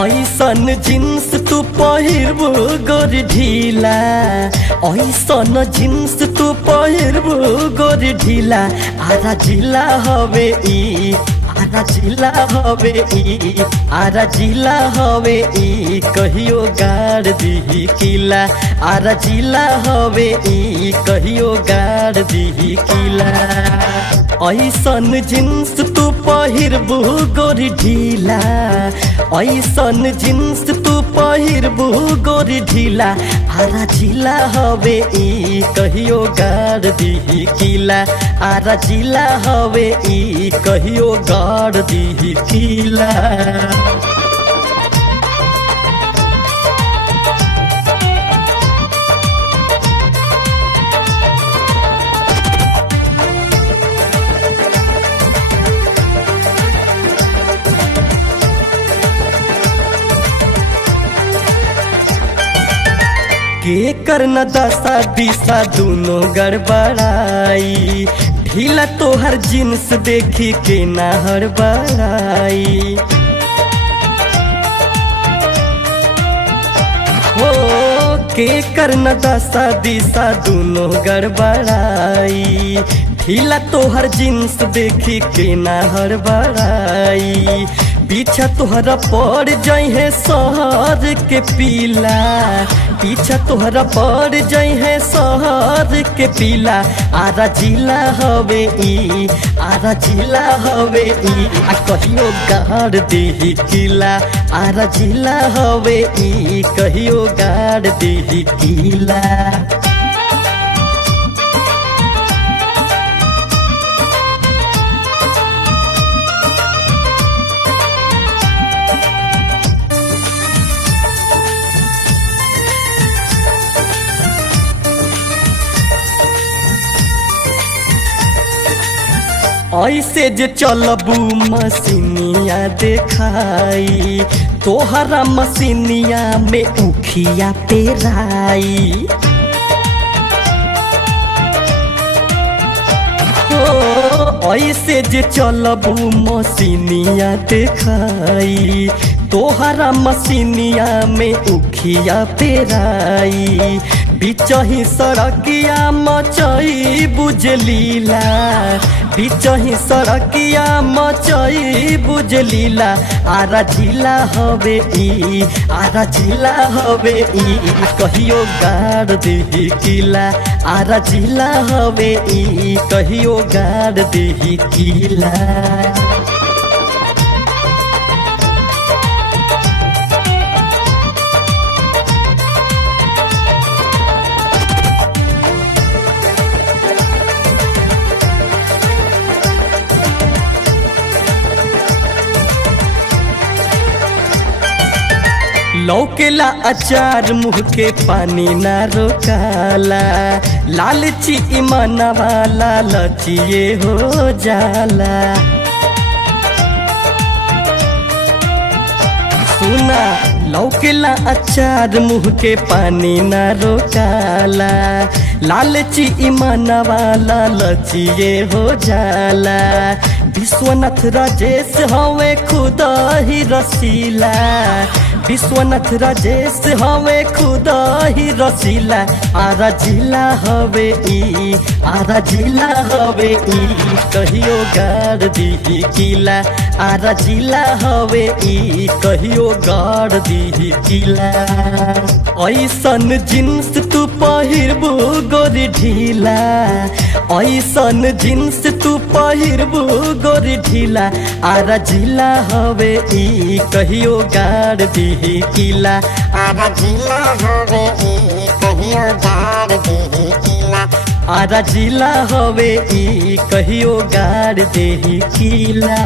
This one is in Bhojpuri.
ऐसन जींस तू पहिरबू गोरी ढीला, ऐसन जींस तू पहिरबू गोरी ढीला। आरा जिला हवे ई, आरा जिला हवे ई, आरा जिला हवे ई, कहियो गाड़ दी किला। आरा जिला हवे ई, कहियो गाड़ दी किला। ऐसन जींस तू पहिरबू गोरी ढीला, ऐसन जींस तू पहिरबू गोरी ढीला। आरा जिला हवे ई, कहियो गाड़ दी किला। आरा जिला हवे ई, कहियो गाड़ दी किला। के करना दशा दिशा दोनों गड़बड़ाई, ढीला तोहर जींस देखी के ना हड़बड़ाई। हो के करना दशा दिशा दोनों गड़बड़ाई, ढीला तोहर जींस देखी के ना हड़बड़ाई। पीछा तोहरा पड़ जाइए शहर के पीला, पीछा तोहरा पड़ जाइए शहर के पीला। आरा जिला हवे ई, आरा जिला हवे ई, आ कहियो गाड़ दी किला। आरा जिला हवे ई, कहियो गाड़ दी किला। ऐसे जे चलबू मसीनिया देखाई, तोहरा मसीनिया में उखिया पेराई। हो ऐसे जे चलबू मसीनिया देखाई, तोहरा मसीनिया में उखिया पेराई। बिचही सड़किया मचई बुझलीला, बिचही सड़किया मचई बुझलीला। आरा जिला हवे ई, आरा जिला हवे ई, कहियो गाड़ दी किला। आरा जिला हवे ई, कहियो गाड़ दी किला। लौकेला अचार मुँह के पानी ना रोकाला, लालची ईमानवा लालचिए हो जाला। सुना लौकेला अचार मुँह के पानी ना रोकाला, लालची ईमानवा लालचिए हो जाला। विश्वनाथ राजेश हवे खुदा ही रसीला, विश्वनाथ राजेश हवे खुदा ही रसीला। आरा जिला हवे ई, आरा जिला हवे ई, कहियो गाड़ दी किला। आरा जिला हवे ई, कहियो गाड़ दी किला। ऐसन जींस तू पहिरबू गोरी ढीला, ऐसन जींस तू पहिरबू गोरी ढीला। आरा जिला हवे ई, कहियो गाड़ दी किला। आरा जिला हवे ई, कहियो गाड़ दी किला। आरा जिला हवे ई, कहियो गाड़ दी किला।